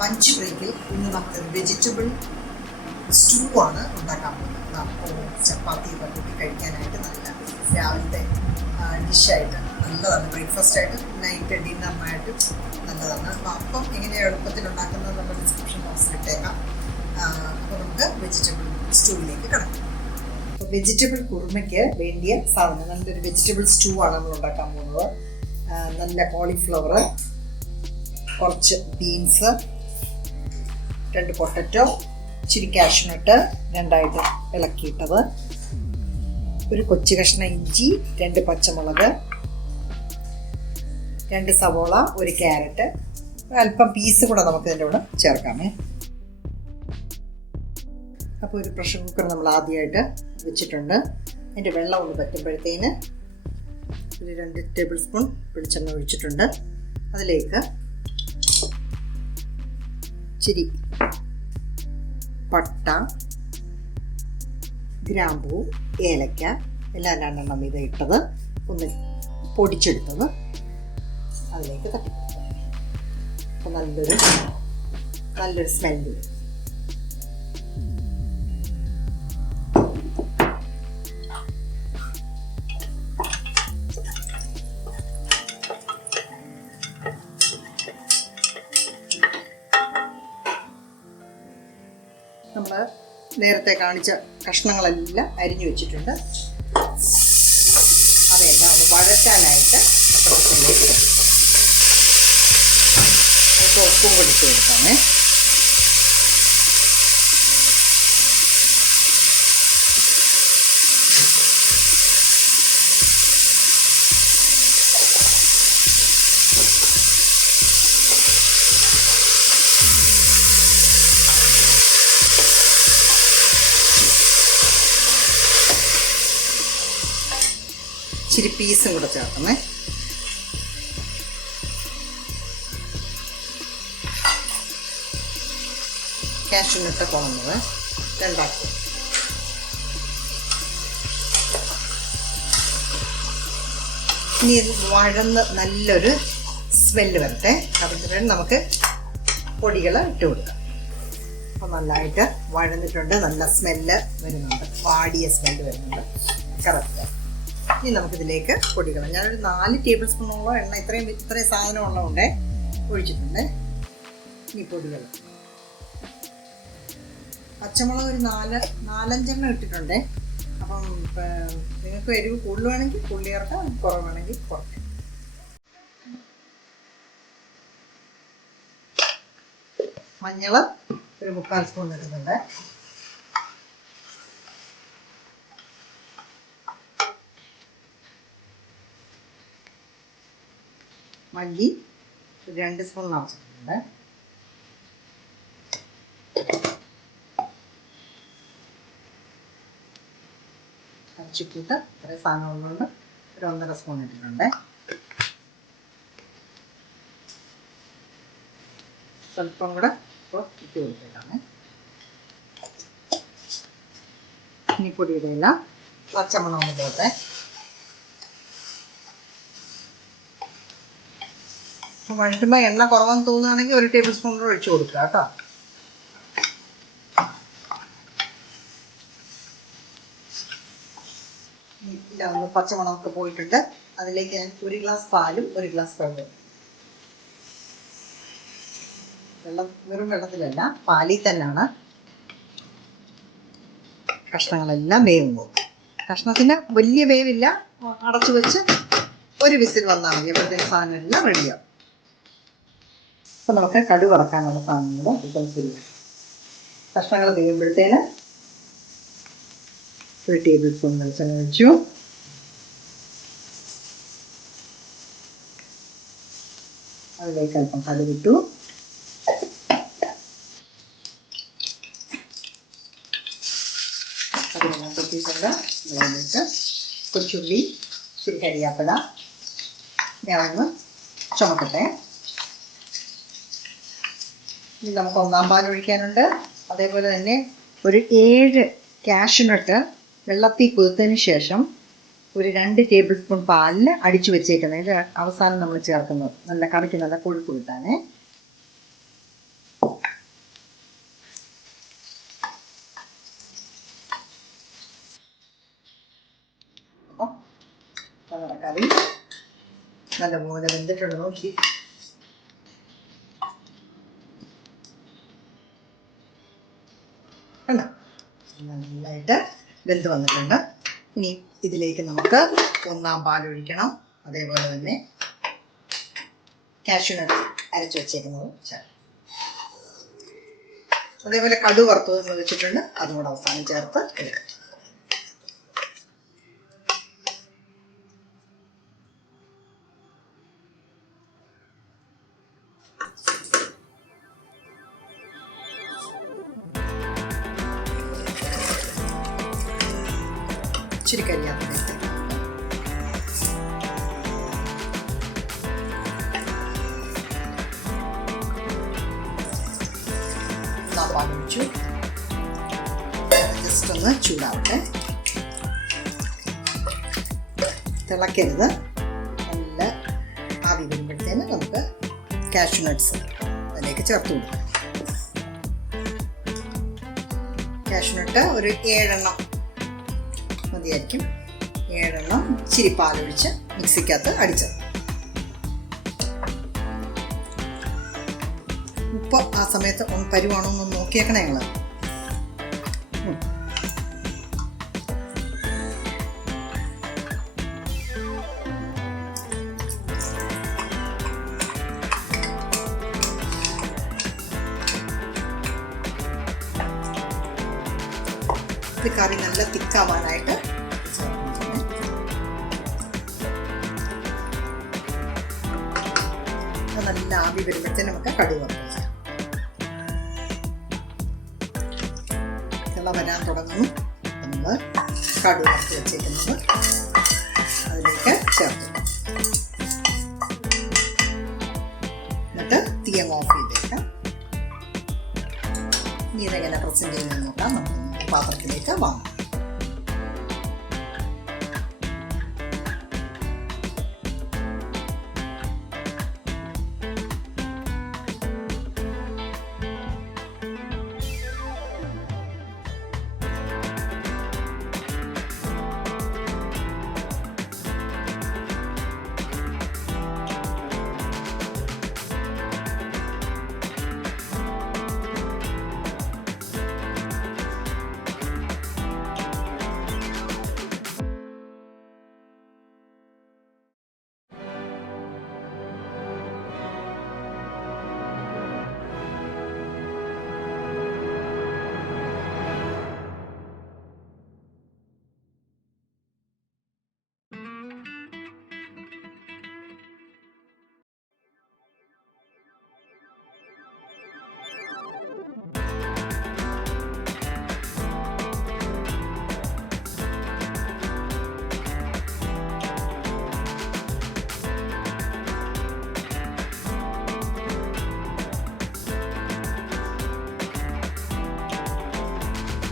Lunch ബ്രേക്കിൽ ഇന്ന് നമുക്ക് വെജിറ്റബിൾ സ്റ്റൂ ആണ് ഉണ്ടാക്കാൻ പോകുന്നത്. അപ്പോൾ ചപ്പാത്തിയൊക്കെ കൂട്ടി കഴിക്കാനായിട്ട് നല്ല രാവിലത്തെ ഡിഷായിട്ട് നല്ലതാണ്. ബ്രേക്ക്ഫാസ്റ്റായിട്ട് നൈറ്റ് ഡിന്നറിനായിട്ട് നല്ലതാണ്. അപ്പം എങ്ങനെയാണ് എളുപ്പത്തിൽ ഉണ്ടാക്കുന്നത് എന്നുള്ള ഡിസ്ക്രിപ്ഷൻ ബോക്സിൽ ഇട്ടേക്കാം. അപ്പോൾ നമുക്ക് വെജിറ്റബിൾ സ്റ്റൂവിലേക്ക് കിടക്കാം. അപ്പോൾ വെജിറ്റബിൾ കുറുമയ്ക്ക് വേണ്ടിയ സാധനം നല്ലൊരു വെജിറ്റബിൾ സ്റ്റൂ ആണ് നമ്മൾ ഉണ്ടാക്കാൻ പോകുന്നത്. നല്ല കോളിഫ്ലവർ, കുറച്ച് ബീൻസ്, 2 പൊട്ടറ്റോ, ഇച്ചിരി കാഷ്നട്ട് രണ്ടായിട്ട് ഇളക്കിയിട്ടത്, ഒരു കൊച്ചു കഷ്ണം ഇഞ്ചി, 2 പച്ചമുളക്, 2 സവോള, 1 ക്യാരറ്റ്, അല്പം പീസ് കൂടെ നമുക്ക് ഇതിൻ്റെ കൂടെ ചേർക്കാമേ. അപ്പോൾ ഒരു പ്രഷർ കുക്കർ നമ്മൾ ആദ്യമായിട്ട് വെച്ചിട്ടുണ്ട്. അതിൻ്റെ വെള്ളം ഒന്ന് പറ്റുമ്പോഴത്തേന് ഒരു 2 ടേബിൾ സ്പൂൺ വെളിച്ചെണ്ണ ഒഴിച്ചിട്ടുണ്ട്. അതിലേക്ക് ഇച്ചിരി പട്ട, ഗ്രാമ്പൂ, ഏലക്ക എല്ലാം 2 എണ്ണം വീതം ഇട്ടത് ഒന്ന് പൊടിച്ചെടുത്തത് അതിലേക്ക് തട്ടിക്കൊടുക്കുക. അപ്പോൾ നല്ലൊരു സ്മെല്ല് വരും. നമ്മൾ നേരത്തെ കാണിച്ച കഷ്ണങ്ങളെല്ലാം അരിഞ്ഞു വെച്ചിട്ടുണ്ട്. അതെല്ലാം ഒന്ന് വഴറ്റാനായിട്ട് അപ്പുറത്തേക്ക് ഉപ്പും പൊടിച്ച് കൊടുക്കാമേ. ഇച്ചിരി പീസും കൂടെ ചേർക്കണേ. കാഷ്യൂനട്ട് പോകുന്നത് 2 ആക്കും. ഇനി വഴന്ന് നല്ലൊരു സ്മെല്ല് വരട്ടെ. അതിന് നമുക്ക് പൊടികൾ ഇട്ട് കൊടുക്കാം. അപ്പോൾ നല്ലതായിട്ട് വഴന്നിട്ടുണ്ട്. നല്ല സ്മെല്ല് വരുന്നുണ്ട്, വാടിയ സ്മെല്ല് വരുന്നുണ്ട്. കറക്റ്റ്. ഇനി നമുക്കിതിലേക്ക് പൊടികൾ, ഞാനൊരു 4 ടേബിൾ സ്പൂണോളം എണ്ണ ഇത്രയും സാധനം ഉള്ളതുകൊണ്ട് ഒഴിച്ചിട്ടുണ്ട്. ഇനി പൊടികൾ, പച്ചമുളക് ഒരു 4-5 ഇട്ടിട്ടുണ്ട്. അപ്പം നിങ്ങൾക്ക് എരിവ് കൂടുതൽ വേണമെങ്കിൽ പുള്ളി ചേർക്കാം, കുറവ് വേണമെങ്കിൽ കുറയ്ക്കാം. മഞ്ഞൾ ഒരു 3/4 സ്പൂൺ ഇടുന്നുണ്ട്. മല്ലി 2 സ്പൂൺ നിറച്ചിട്ടുണ്ട്. അരച്ചിട്ടിട്ട് ഇത്രയും സാധനം ഉള്ളതുകൊണ്ട് ഒരു 1.5 സ്പൂൺ ഇട്ടിട്ടുണ്ട്. സ്വല്പം കൂടെ ഇപ്പോൾ ഇട്ട് കൊടുത്തേക്കാണ്. ഇനി പൊടിയുടെ ഇല പച്ചമണം ഒന്ന് പോട്ടെ. വഴറ്റുമ്പോൾ എണ്ണ കുറവെന്ന് തോന്നുകയാണെങ്കിൽ 1 ടേബിൾ സ്പൂൺ കൂടെ ഒഴിച്ച് കൊടുക്കുക കേട്ടോ. ഇതാകുമ്പോൾ പച്ചമുളകൊക്കെ പോയിട്ടുണ്ട്. അതിലേക്ക് ഞാൻ 1 ഗ്ലാസ് പാലും 1 ഗ്ലാസ് വെള്ളം വെറും വെള്ളത്തിലല്ല, പാലിൽ തന്നെയാണ് കഷ്ണങ്ങളെല്ലാം വേവുമ്പോൾ. കഷ്ണത്തിന് വലിയ വേവില്ല, അടച്ചു വെച്ച് 1 വിസിൽ വന്നാൽ മതി. അപ്പോഴത്തേക്ക് സാധനം എല്ലാം റെഡിയാവും. അപ്പോൾ നമുക്ക് കടുക് വറക്കാനുള്ള സാധനങ്ങൾ കഷ്ണങ്ങൾ വേകുമ്പോഴത്തേന് 1 ടേബിൾ സ്പൂൺ വെളിച്ചെണ്ണ ഒഴിച്ചു. അതിലേക്ക് അല്പം കടുകിട്ടു. അതിനെല്ലാം പൊട്ടിയിട്ടുണ്ട്. അതിലേക്ക് കൊച്ചുള്ളി, ഇച്ചിരി കരിയാപ്പില ഞാൻ ഒന്ന് ചുമക്കട്ടെ. ഇനി നമുക്ക് 1-ാം പാൽ ഒഴിക്കാനുണ്ട്. അതേപോലെ തന്നെ ഒരു 7 കാഷ്യൂനട്ട് വെള്ളത്തിൽ കുതിർത്തതിന് ശേഷം ഒരു 2 ടേബിൾ സ്പൂൺ പാലിൽ അടിച്ചു വെച്ചേക്കുന്നത്. ഇത് അവസാനം നമ്മൾ ചേർക്കുന്നത് നല്ല കറിക്ക് നല്ല കൊഴുപ്പ് കിട്ടാനേ. നല്ലപോലെ വെന്തിട്ടുണ്ട്. നോക്കി കണ്ടോ, നന്നായിട്ട് വെന്ത് വന്നിട്ടുണ്ട്. ഇനി ഇതിലേക്ക് നമുക്ക് ഒന്നാം പാലൊഴിക്കണം. അതേപോലെ തന്നെ കാഷ്യൂനട്ട് അരച്ച് വെച്ചേക്കുന്നത് ചേർത്ത്, അതേപോലെ കടു വറുത്തത് വെച്ചിട്ടുണ്ട്, അതും കൂടെ അവസാനം ചേർത്ത് എടുക്കാം. ഇച്ചിരി കരിയാത്ത പാലൊഴിച്ചു. ജസ്റ്റ് ഒന്ന് ചൂടാവട്ടെ, തിളക്കരുത്. നല്ല ആവി വരുമ്പോഴത്തേന് നമുക്ക് കാഷ്യൂ നട്ട്സ് അതിലേക്ക് ചേർത്ത് കൊടുക്കാം. കാഷ്യൂ നട്ട് ഒരു 7 മതിയായിരിക്കും. 7 ഇച്ചിരി പാലൊഴിച്ച് മിക്സിക്കകത്ത് അടിച്ചത്. ഉപ്പ് ആ സമയത്ത് പരുവാണോ എന്ന് നോക്കിയേക്കണേ ഞങ്ങൾ. ഇത് കറി നല്ല തിക്കാവാനായിട്ട് നല്ല ആവി വരുമ്പോഴത്തേന് നമുക്ക് കടുക് വറുക്കാം. തിള വരാൻ തുടങ്ങുന്നു. നമ്മൾ കടുക് വറുത്ത് വെച്ചേക്കുന്നത് അതിലേക്ക് ചേർത്ത് എന്നിട്ട് തീയങ്ങ് ഓഫ് ചെയ്തേക്കാം. ഇനി ഇതെങ്ങനെ പ്രസൻറ്റ് ചെയ്യുന്നത് നോക്കാം. നമുക്ക് പാത്രത്തിലേക്ക് വാങ്ങാം.